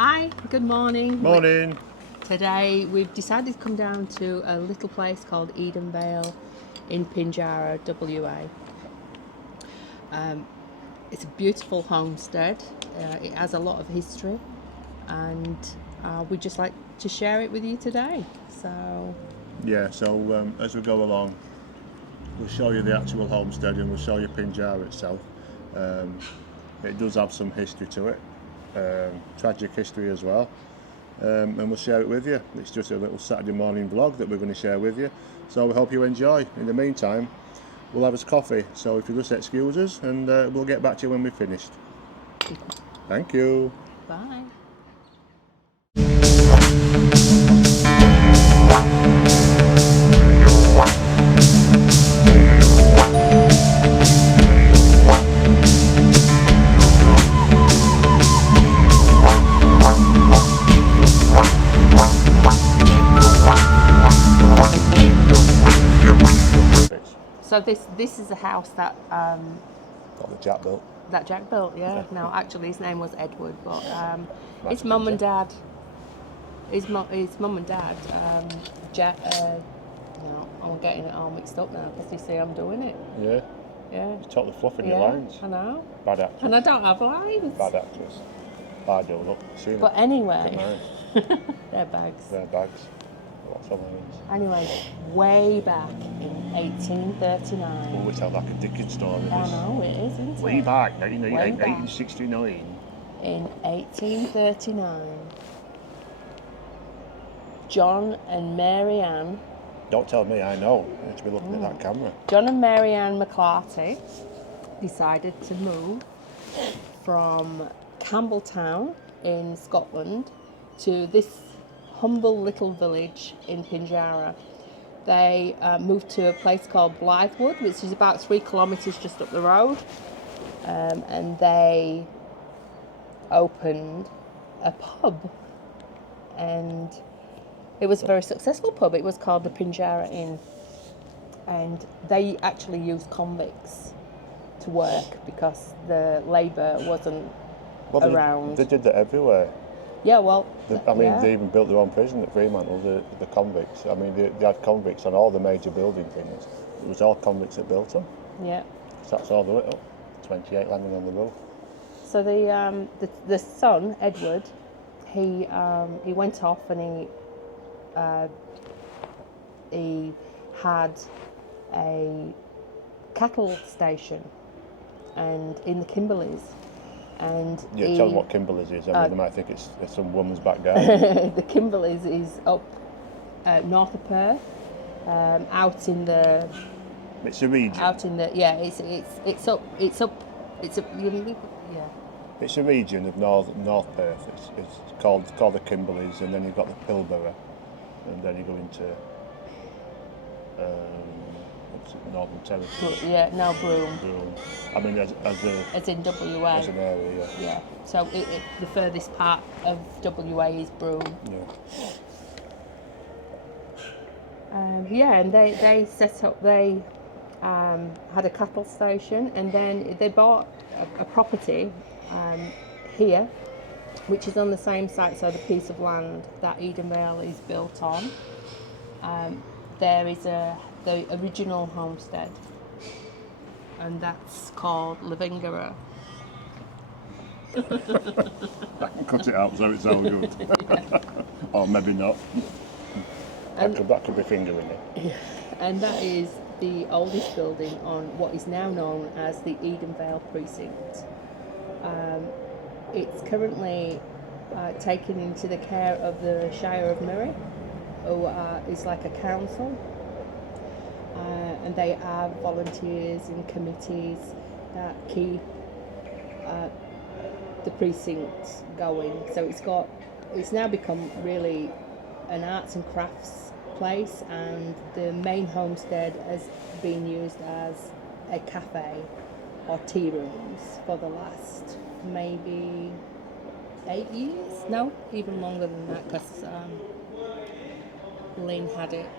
Hi, good morning. Morning. Today we've decided to come down to a little place called Edenvale in Pinjarra, WA. It's a beautiful homestead. It has a lot of history, and we'd just like to share it with you today. So As we go along, we'll show you the actual homestead and we'll show you Pinjarra itself. It does have some history to it, tragic history as well, and we'll share it with you. It's just a little Saturday morning vlog that we're going to share with you, so we hope you enjoy. In the meantime, we'll have us coffee, so if you just excuse us, and we'll get back to you when we're finished. Thank you. bye. So this is a house that Got the Jack built. that Jack built. Yeah. Now actually his name was Edward, but his mum and dad. His mum and dad. Jack. No, I'm getting it all mixed up now because you see I'm doing it. Yeah. Yeah. You took the fluff in your lines. I know. Bad actress. And I don't have lines. Bad actress. I do, look. Seen But it. anyway, they're bags. They're bags. Lots of lines. Anyway, way back in 1839. Always sound like a Dickens story. I know it is, isn't it? Way back, Way back. 1869. In 1839, John and Mary Ann. Don't tell me, I know. I need to be looking at that camera. John and Mary Ann McClarty decided to move from Campbelltown in Scotland to this humble little village in Pinjarra. They moved to a place called Blythewood, which is about 3 kilometres just up the road, and they opened a pub, and it was a very successful pub. It was called the Pinjarra Inn, and they actually used convicts to work because the labour wasn't around. They did that everywhere. Yeah, well, They even built their own prison at Fremantle, the convicts. I mean, they had convicts on all the major building things. It was all convicts that built them. Yeah. So that's all the way up. 28 landing on the roof. So the son, Edward, he went off and he had a cattle station and in the Kimberleys. And tell them what Kimberleys is. They might think it's some woman's back garden. The Kimberleys is up north of Perth, out in the. It's a region. Out in the it's up. Yeah. It's a region of North Perth. It's called the Kimberleys, and then you've got the Pilbara, and then you go into Northern Territory. Yeah, no, Broome. I mean, as in WA. As an area, yeah. Yeah. So the furthest part of WA is Broome. Yeah. And they set up. They had a cattle station, and then they bought a property here, which is on the same site. So the piece of land that Edenvale is built on. There is the original homestead, and that's called Lavingara. I can cut it out so it's all good. Or maybe not. That could be fingering it. Yeah. And that is the oldest building on what is now known as the Edenvale precinct. It's currently taken into the care of the Shire of Murray, who is like a council. And they have volunteers and committees that keep the precinct going. So it's now become really an arts and crafts place, and the main homestead has been used as a cafe or tea rooms for the last maybe 8 years. No, even longer than that, because Lynn had it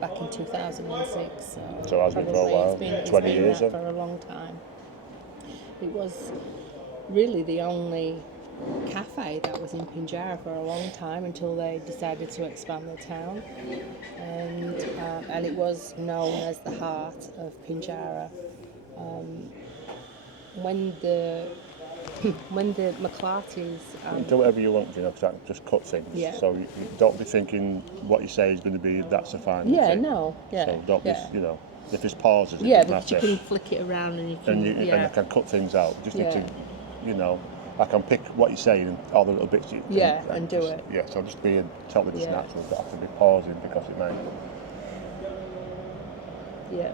back in 2006. So it has been for a while. It's 20 been years for a long time. It was really the only cafe that was in Pinjarra for a long time until they decided to expand the town, and it was known as the heart of Pinjarra. When the McClartys Do whatever you want, you know, 'cause that just cut things. Yeah. So you don't be thinking what you say is going to be, that's a final yeah thing. no yeah So don't yeah be, you know, if there's pauses, it yeah doesn't because you matter. can flick it around and you can And I can cut things out. Just need to, you know, I can pick what you're saying and all the little bits. And do just, it. Yeah, so just being totally just Yeah. natural. Don't have to be pausing because it may. yeah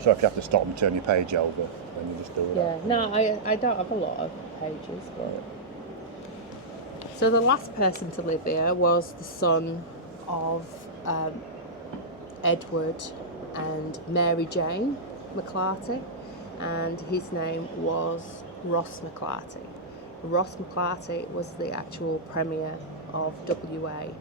So if you have to stop and turn your page over, and you just do it. yeah no I don't have a lot of pages, but so the last person to live here was the son of Edward and Mary Jane McClarty, and his name was Ross McClarty. Ross McClarty was the actual Premier of WA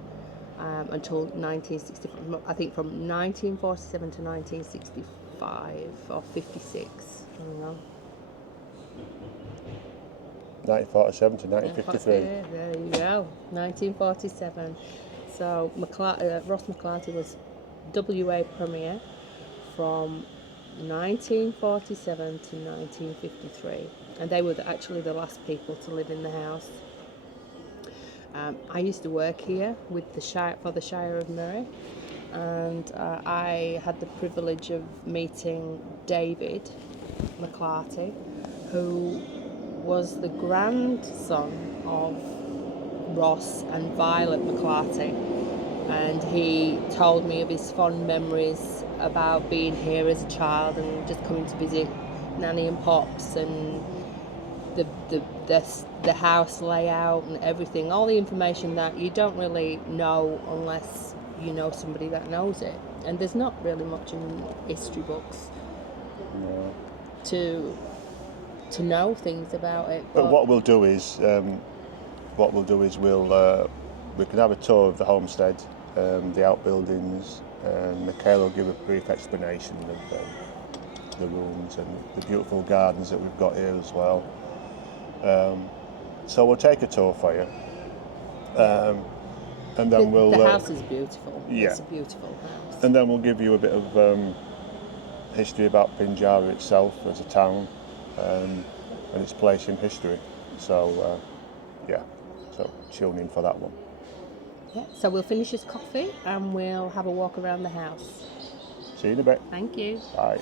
until 1960, I think from 1947 to 1965 or 56. I don't know. 1947 to 1953. There you go, 1947. So Ross McClarty was WA Premier from 1947 to 1953, and they were actually the last people to live in the house. I used to work here with for the Shire of Murray, and I had the privilege of meeting David McClarty, who was the grandson of Ross and Violet McClarty, and he told me of his fond memories about being here as a child and just coming to visit Nanny and Pops, and the house layout and everything, all the information that you don't really know unless you know somebody that knows it. And there's not really much in history books to know things about it. But what we'll do is we can have a tour of the homestead, the outbuildings, and Michaela will give a brief explanation of the rooms and the beautiful gardens that we've got here as well. So we'll take a tour for you, and then the house is beautiful. Yeah. It's a beautiful house. And then we'll give you a bit of history about Pinjarra itself as a town, and its place in history. So so tune in for that one. Yeah, so we'll finish this coffee and we'll have a walk around the house. See you in a bit. Thank you. Bye.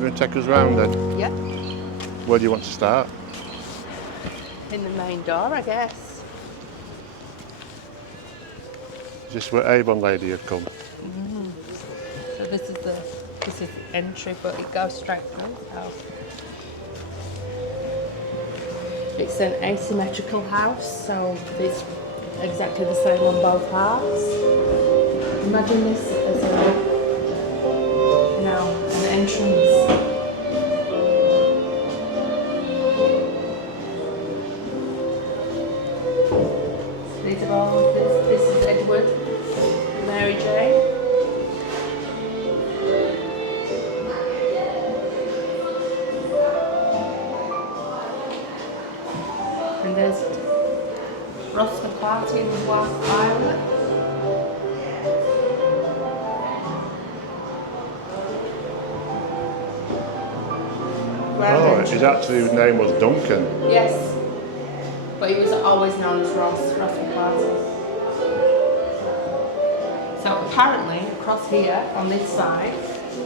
Going to take us round then? Yep. Where do you want to start? In the main door, I guess. Is this where Avon Lady had come? So this is entry, but it goes straight through. So it's an asymmetrical house, so it's exactly the same on both halves. Imagine this as a entrance. These are all, this is Edward, Mary Jane. And there's Ross McCarthy and his wife Violet. Oh, his name was Duncan. Yes, but he was always known as Ross McCarthy. So apparently across here on this side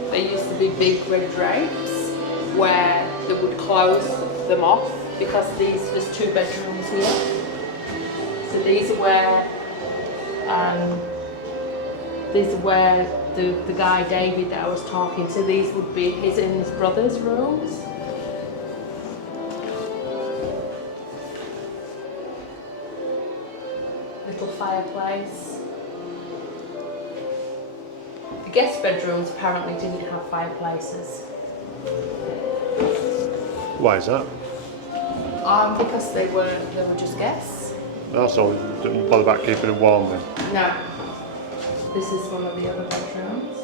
there used to be big red drapes where they would close them off because there's 2 bedrooms here. So these are where the guy David that I was talking to, these would be his and his brother's rooms. Little fireplace. The guest bedrooms apparently didn't have fireplaces. Why is that? Because they were just guests. Also, didn't bother about keeping it warm then. No. This is one of the other bedrooms.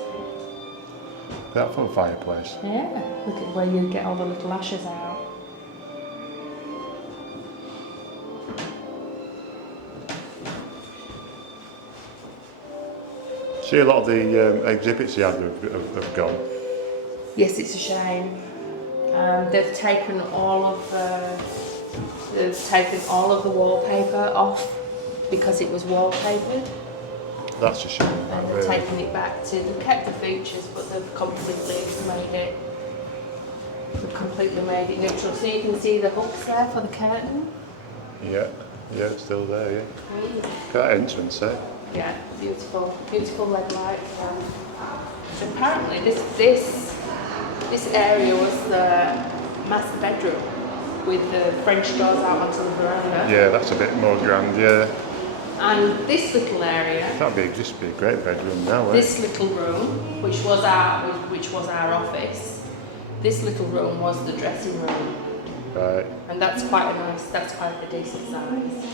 That fun fireplace. Yeah. Look at where you get all the little ashes out. See, a lot of the exhibits he had have gone. Yes, it's a shame. They've taken all of the wallpaper off because it was wallpapered. That's a shame. And they've taken it back to. They've kept the features, but they've completely made it neutral. So you can see the hooks there for the curtain. Yeah, it's still there. Yeah. Look at that entrance there. Yeah, beautiful red light. So apparently this area was the master bedroom with the French doors out onto the veranda. Yeah, that's a bit more grand. Yeah. And this little area. That'd just be a great bedroom now. This little room, which was our office. This little room was the dressing room. Right. And that's quite a decent size.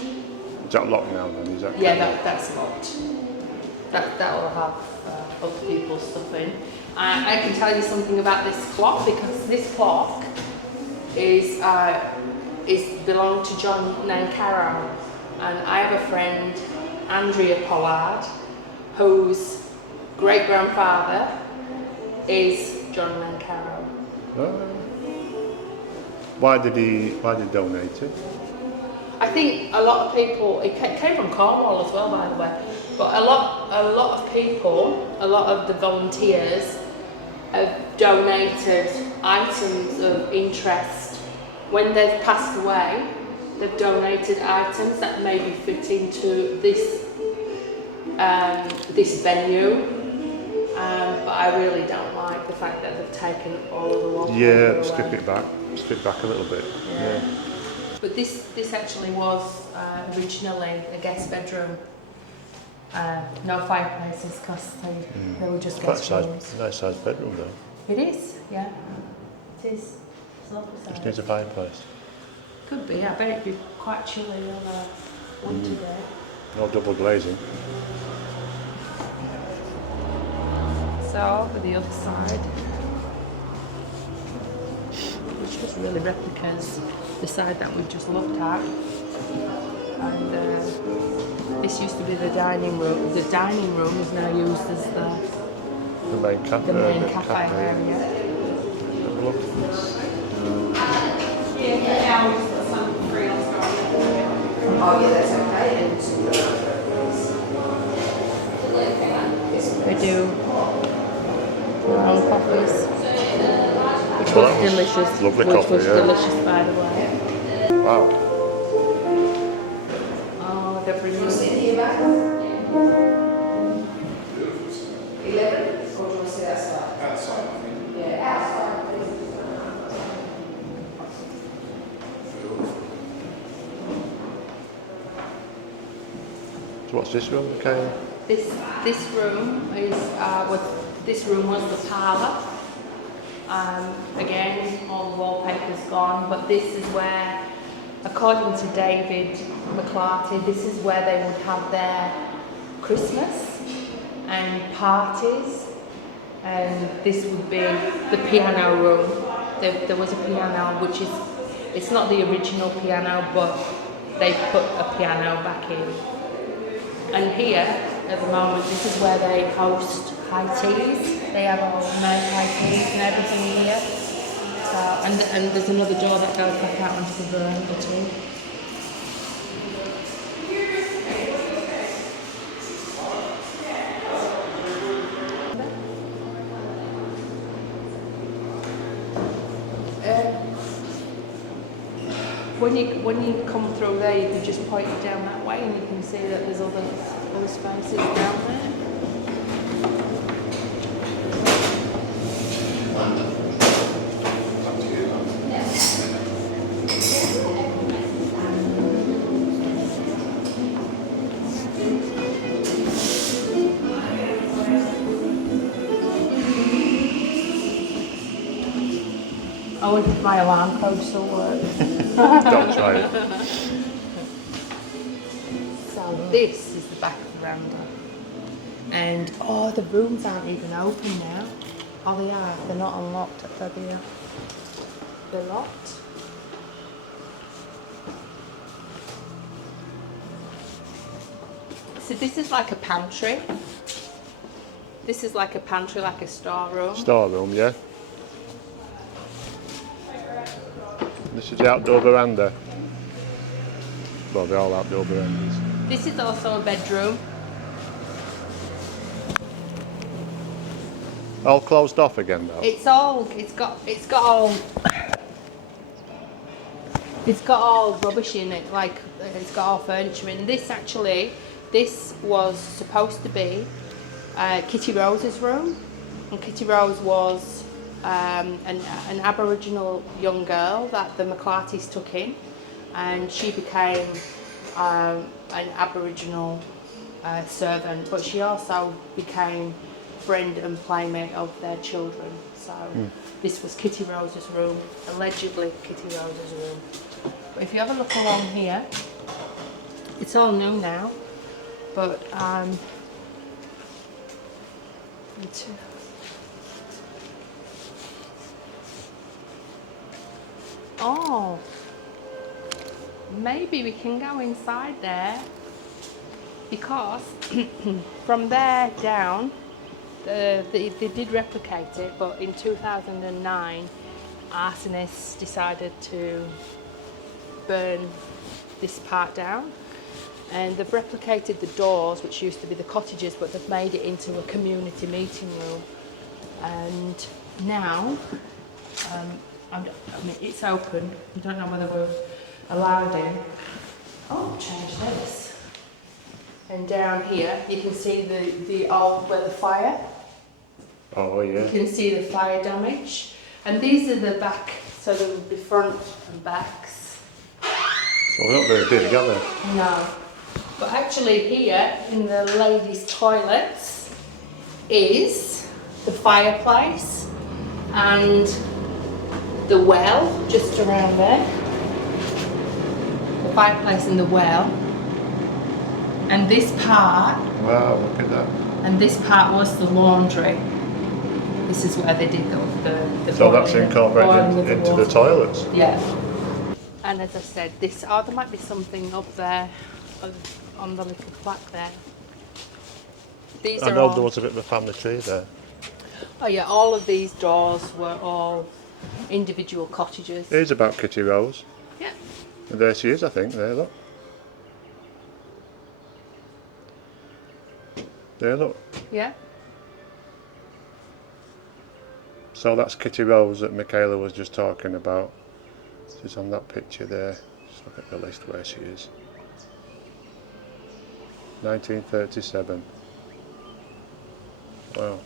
Is that locked now then? Is that? Yeah, that's locked. That will have other people's stuff in. I can tell you something about this clock because this clock is belonged to John Nancarrow, and I have a friend, Andrea Pollard, whose great grandfather is John Nancarrow. Oh. Why did he donate it? I think a lot of people, it came from Cornwall as well, by the way, but a lot of people, a lot of the volunteers have donated items of interest. When they've passed away, they've donated items that maybe fit into this venue. But I really don't like the fact that they've taken all of the wallpaper away. Strip it back a little bit. Yeah. But this actually was originally a guest bedroom. No fireplaces because they were just guest rooms. Nice size bedroom though. It is, yeah. It is. It's lovely size. Just needs a fireplace. Could be. I bet it'd be quite chilly on a winter day. No double glazing. So over the other side, which was really replicas the side that we've just looked at, and this used to be the dining room. The dining room is now used as the main cafe area. Have a look. Oh yeah, that's okay. They do their own coffees, which was delicious. Lovely coffee, yeah. Delicious, by the way. Wow. Oh, they're bringing. 11, or do you want to sit outside? Outside, I think. Yeah, outside. So what's this room, Kay? This room is this room was the parlour, Again, all the wallpaper's gone, but this is where, according to David McClarty, this is where they would have their Christmas and parties, and this would be the piano room. There was a piano, which is, it's not the original piano, but they put a piano back in. And here, at the moment, this is where they host high teas. They have all nice high teas and everything here. So, and there's another door that goes back out onto the veranda too. When you come through there, you can just point it down that way, and you can see that there's other spaces down there. I wonder if my alarm code still works. Don't try it. So this is the back veranda. And oh, the rooms aren't even open now. Oh, they are. They're not unlocked. They're locked. So this is like a pantry. This is like a pantry, like a storeroom. Storeroom, yeah. This is the outdoor veranda. Well, they're all outdoor verandas. This is also a bedroom. All closed off again though. It's got all rubbish in it, like it's got all furniture in. This was supposed to be Kitty Rose's room, and Kitty Rose was an Aboriginal young girl that the McClartys took in, and she became an Aboriginal servant, but she also became friend and playmate of their children. So this was Kitty Rose's room, allegedly Kitty Rose's room. But if you have a look along here, it's all new now, but oh, maybe we can go inside there, because from there down, they did replicate it, but in 2009, arsonists decided to burn this part down, and they've replicated the doors, which used to be the cottages, but they've made it into a community meeting room. And now, I mean, it's open. I don't know whether we're allowed in. Oh, change this. And down here, you can see the old, where the fire. Oh yeah. You can see the fire damage. And these are the back, so the front and backs. Well, they're not very big, are they? No. But actually here, in the ladies' toilets, is the fireplace and the well, just around there. The fireplace and the well. And this part, Wow, look at that. and this part was the laundry. This is where they did the So that's boiling- incorporated boiling into the water. toilets. Yeah. And as I said, there might be something up there on the little plaque there. These I are know all, there was a bit of a family tree there. oh yeah, all of these doors were all individual cottages. Here's about Kitty Rose. Yeah. And there she is, I think. There, look. There, look. Yeah. So that's Kitty Rose that Michaela was just talking about. She's on that picture there. Just look at the list where she is. 1937. Wow.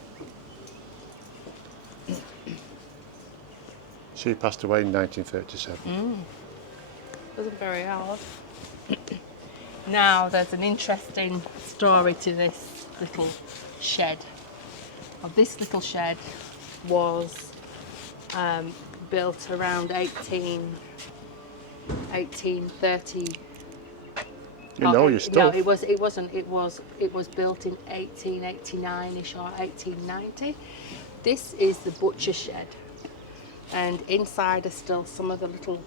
She passed away in 1937. Wasn't very old. Now there's an interesting story to this little shed. Well, this little shed was built around 1830. You know your stuff. No, it wasn't. It was built in 1889ish or 1890. This is the butcher shed, and inside are still some of the little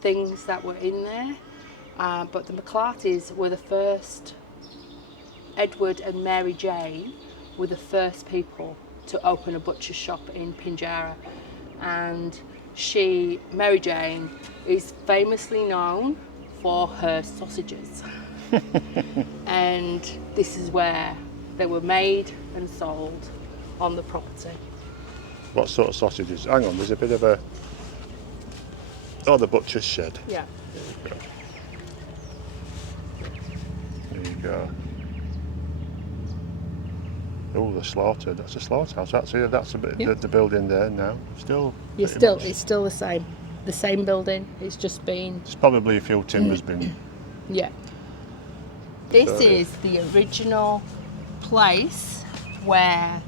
things that were in there. But the McClartys were the first. Edward and Mary Jane were the first people to open a butcher shop in Pinjarra, and Mary Jane, is famously known for her sausages. And this is where they were made and sold on the property. What sort of sausages? Hang on, there's a bit of a... Oh, the butcher's shed. Yeah. There you go. Oh, the slaughter. That's a slaughterhouse. That's a bit the building there now. Still. It's still the same. The same building. It's just been. There's probably a few timbers been. Yeah. This is the original place where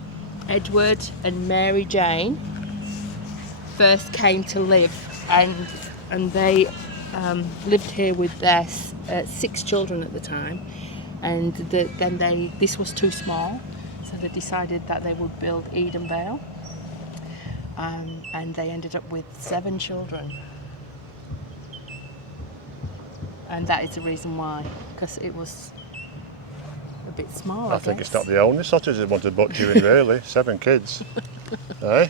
Edward and Mary Jane first came to live, and they lived here with their 6 children at the time, and this was too small. So they decided that they would build Edenvale, and they ended up with 7 children. And that is the reason why, because it was a bit small, I think guess. it's not the only sausages they wanted butchering, really. 7 kids. Eh?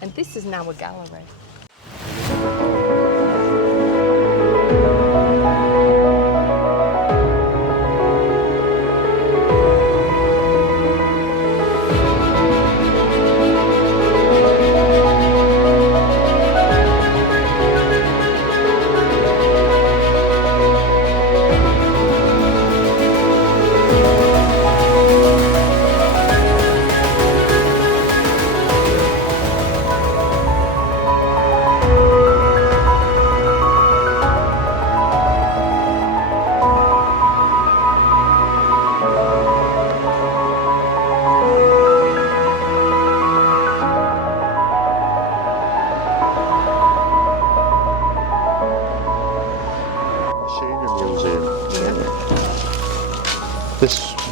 And this is now a gallery.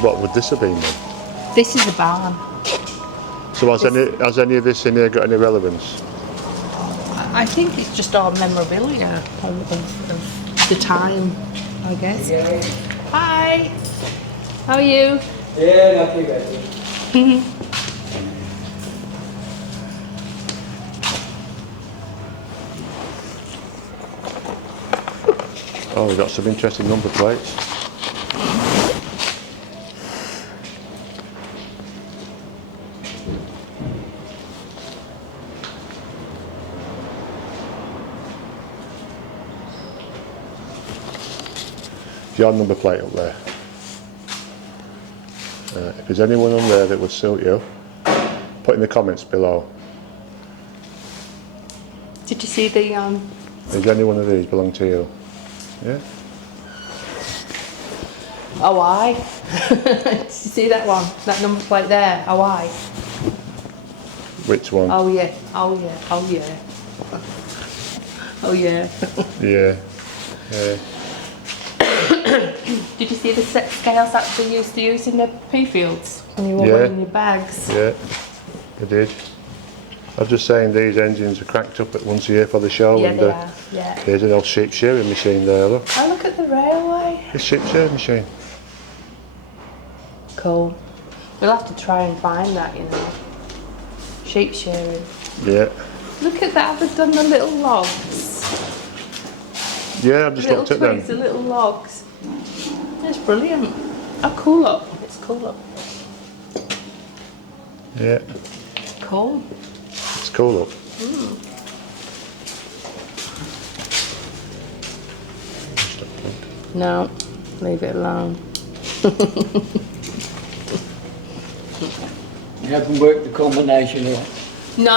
What would this have been then? This is a barn. So has any of this in here got any relevance? I think it's just all memorabilia of the time, I guess. Yeah. Hi. How are you? Yeah, not too bad. Oh, we've got some interesting number plates. Your number plate up there. If there's anyone on there that would suit you, put in the comments below. Did you see the Does any one of these belong to you? Yeah? Oh, I. Did you see that one? That number plate there? Oh, I. Which one? Oh yeah. Oh yeah. Oh yeah. Oh yeah. Yeah. Yeah. Did you see the set scales that they used to use in the pea fields when you were weighing your bags? Yeah, I did. I was just saying these engines are cranked up at once a year for the show. Yeah, and they are. Yeah. Here's an old sheep shearing machine there, look. Oh, look at the railway. It's a sheep shearing machine. Cool. We'll have to try and find that, you know. Sheep shearing. Yeah. Look at that, they've done the little logs. Yeah, I've just Little looked at them. trees, the little logs. It's brilliant. Oh, cool up. It's cool up. Yeah, Cool. it's cool up. No, leave it alone. You haven't worked the combination yet. No, no.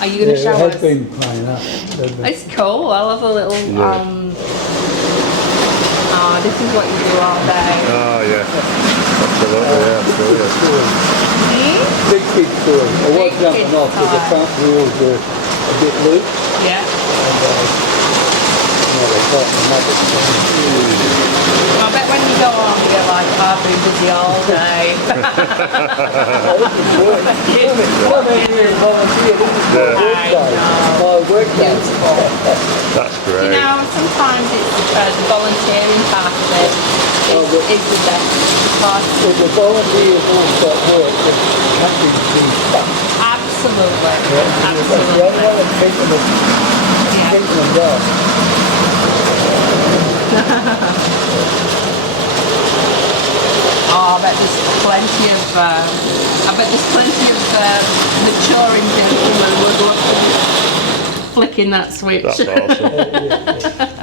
Are you going to show it has us? been playing up. It's cool. I love the little Yeah. Oh, this is what you do all day. Oh yeah, absolutely, yeah, brilliant. See? Big kid toy. I was Big jumping kid off because the toy. front wheels were a bit loose. Yeah. And they tightened them up at the time. I bet when you go on, you're like, I've been busy all day. Oh, this is work. I'm out here and volunteer. This is my Yeah. work day. My work day. That's You great. know, sometimes it's the volunteering part of it is the best part. If the volunteers all stop work, the country's been stuck. Absolutely. That's the only Absolutely. way of keeping Yeah. them going. Oh, I bet there's plenty of maturing gentlemen who would love to flicking that switch. That's awesome.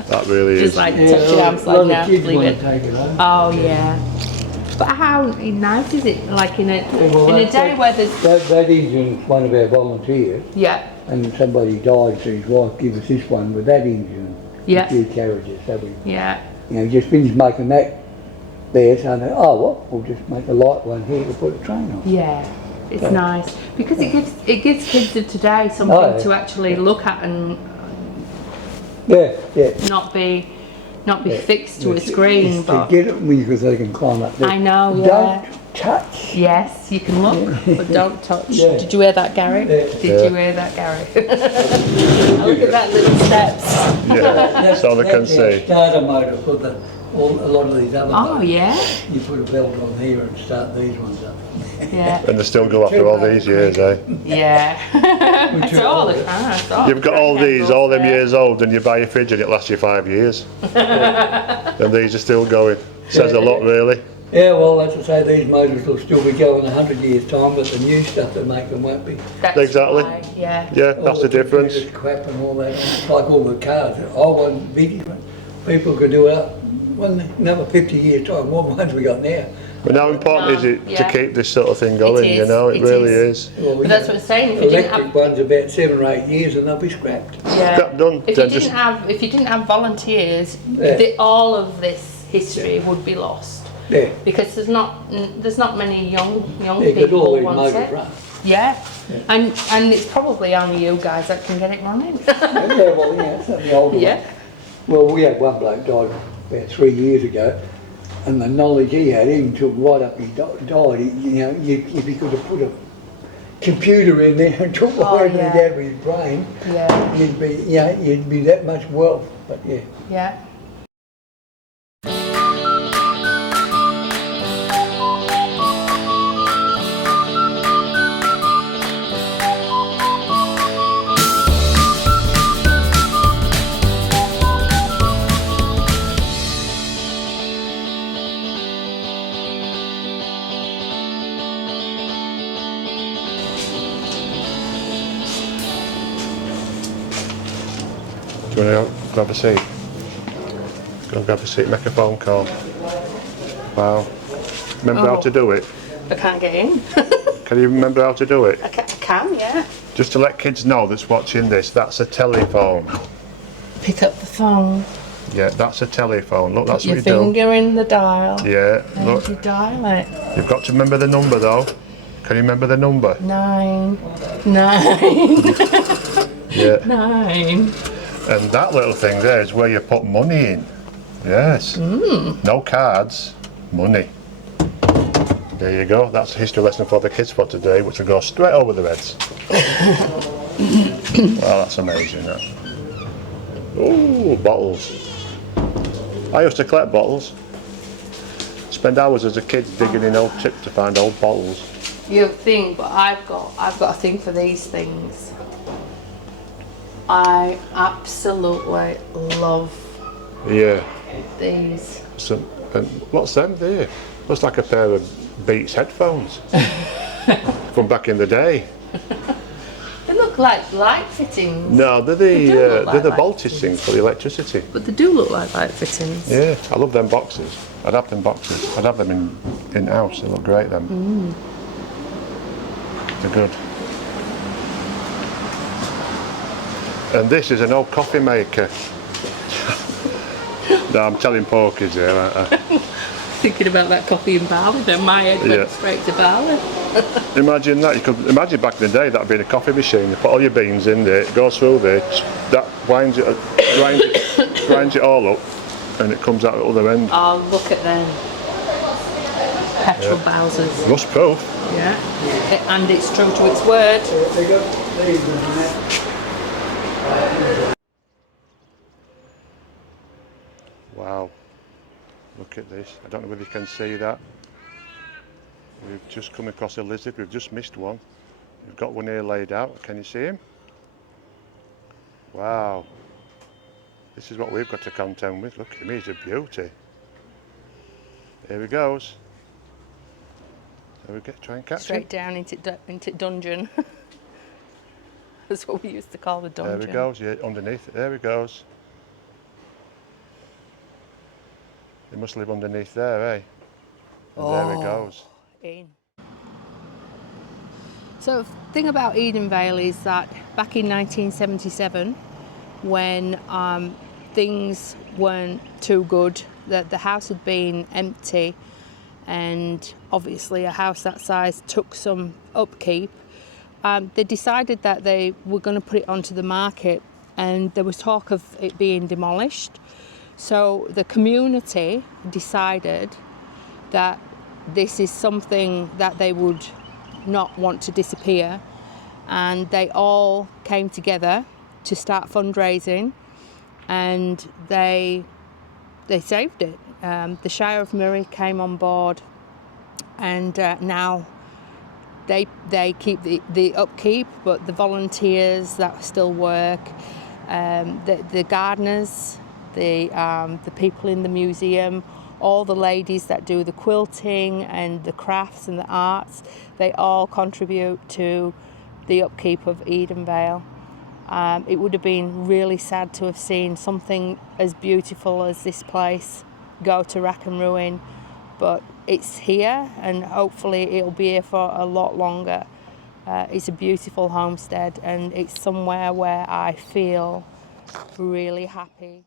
That really Just is. like touch Yeah, your a arms lot like of that, kids leave want it. to take it home. Oh yeah. But how nice is it? Like in a Well, in a day where there's that engine's one of our volunteers, yeah and somebody died, so his wife gave us this one with that engine. Yeah. A few carriages, so we, yeah just finished making that there, so I thought, oh well, we'll just make a light one here to put a train on. yeah. It's nice because it gives kids of today something Oh, yeah. to actually look at and Yeah, yeah. not be Yeah. fixed to a It's- screen. it's But to get it because they can climb up there. I know, yeah. Don't touch. yes, you can look, but don't touch. Yeah. Did you hear that, Gary? Yeah. Did you hear that, Gary? Look at that little steps. Yeah, so they can That's our see. starter motor for a lot of these other Oh motors. yeah, You put a belt on here and start these ones up. yeah, And they still go after all these years, eh? yeah. It's all the time. it's all You've got all the these, time. all them years old, and you buy a fridge and it lasts you 5 years. And these are still going. Says a lot, really. Yeah, well, as I say, these motors will still be going 100 years' time, but the new stuff they make them won't be. That's Exactly. why, yeah. Yeah, that's the difference. computers crap and all that. It's like all the cars. I want video. People could do it another 50 years' time. What ones we got now? But how important is it to Yeah. keep this sort of thing going, is, you know? It it really is. is. Well, But that's what I'm saying. If you didn't electric have, ones about 7 or 8 years and they'll be scrapped. yeah. Scrap done, If then you just- didn't have, if you didn't have volunteers, Yeah. all of this history would be lost Yeah. because there's not many young Because people all who these want motors it. run. Yeah. And it's probably only you guys that can get it running. Yeah, well, yeah, it's the older Yeah. ones. Well, we had one bloke died about 3 years ago, and the knowledge he had, even took right up he died. If he could have put a computer in there and took Oh, everything yeah. out of his brain, Yeah. you'd be that much wealth. But yeah. Yeah. Do you want to grab a seat? Go and grab a seat, make a phone call. Wow. Remember how Oh. to do it? I can't get in. Can you remember how to do it? I can, yeah. Just to let kids know that's watching this, that's a telephone. Pick up the phone. Yeah, that's a telephone. Look, that's Your what you do. finger in the dial. Yeah, And look, you dial it. you've got to remember the number though. Can you remember the number? 9. Yeah. 9. And that little thing there is where you put money in. Yes. No cards, money. There you go. That's a history lesson for the kids for today, which will go straight over their heads. Well, that's amazing, that. Ooh, bottles. I used to collect bottles. Spend hours as a kid digging in old chips to find old bottles. You think, but I've got a thing for these things. I absolutely love Yeah. these. Some, and what's them there? Looks like a pair of Beats headphones from back in the day. They look like light fittings. No, they're They do look the like voltage light things for the electricity. But they do look like light fittings. Yeah, I love them boxes. I'd have them boxes. I'd have them in house. They look great. Them. They're good. And this is an old coffee maker. No, I'm telling porkies here, aren't I? Thinking about that coffee and barley, then my head went straight to barley. Imagine that. You could imagine back in the day that'd been a coffee machine. You put all your beans in there, it goes through there, that grinds it all up, and it comes out the other end. Oh, look at them. Petrol Bowsers. Rust proof. Yeah. And it's true to its word. They got these and that. Wow. Look at this. I don't know whether you can see that. We've just come across a lizard. We've just missed one. We've got one here laid out. Can you see him? Wow. This is what we've got to contend with. Look at him. He's a beauty. Here he goes. So we try and catch Straight him. down into dungeon. That's what we used to call the dungeon. There he goes. Yeah, underneath. There he goes. He must live underneath there, eh? And there he goes. In. So the thing about Edenvale is that back in 1977, when things weren't too good, that the house had been empty, and obviously a house that size took some upkeep, they decided that they were going to put it onto the market, and there was talk of it being demolished. So the community decided that this is something that they would not want to disappear, and they all came together to start fundraising, and they saved it. The Shire of Murray came on board, and now they keep the upkeep, but the volunteers that still work, the gardeners, the people in the museum, all the ladies that do the quilting and the crafts and the arts, they all contribute to the upkeep of Edenvale. It would have been really sad to have seen something as beautiful as this place go to rack and ruin, but it's here, and hopefully it'll be here for a lot longer. It's a beautiful homestead, and it's somewhere where I feel really happy.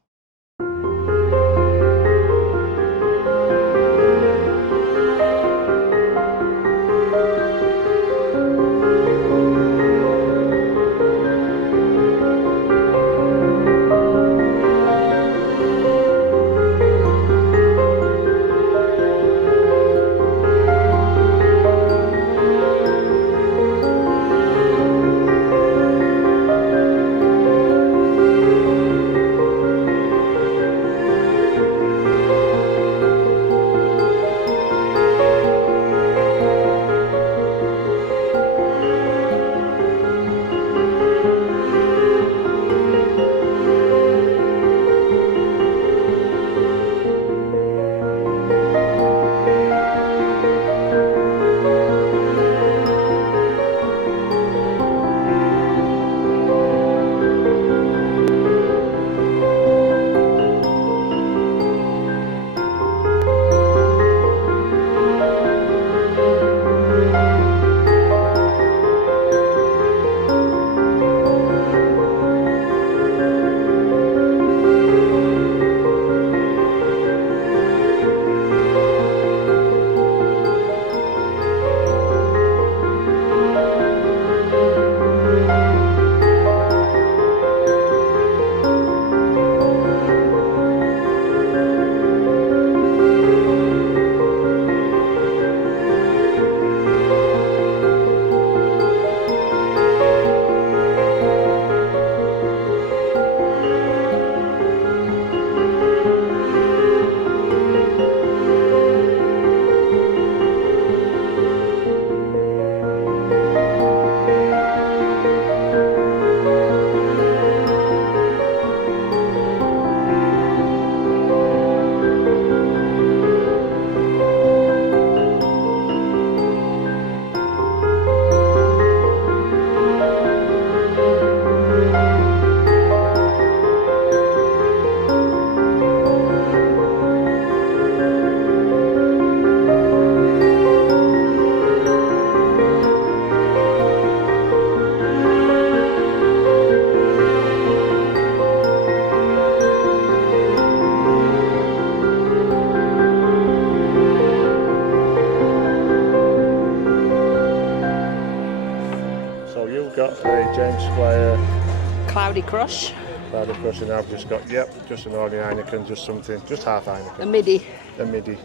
Cloudy Crush, Cloudy Crush, and I've just got, just an ordinary Heineken, just something, just half Heineken. a midi. A midi.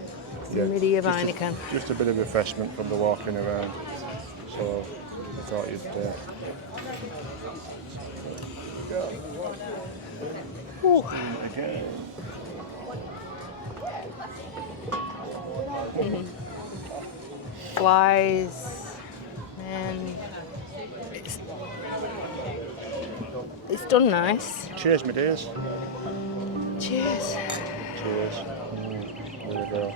A midi of just Heineken. Just a bit of refreshment from the walking around. So I thought you'd. Ooh. Flies, and it's done nice. Cheers, my dears. Cheers. Cheers. There we go.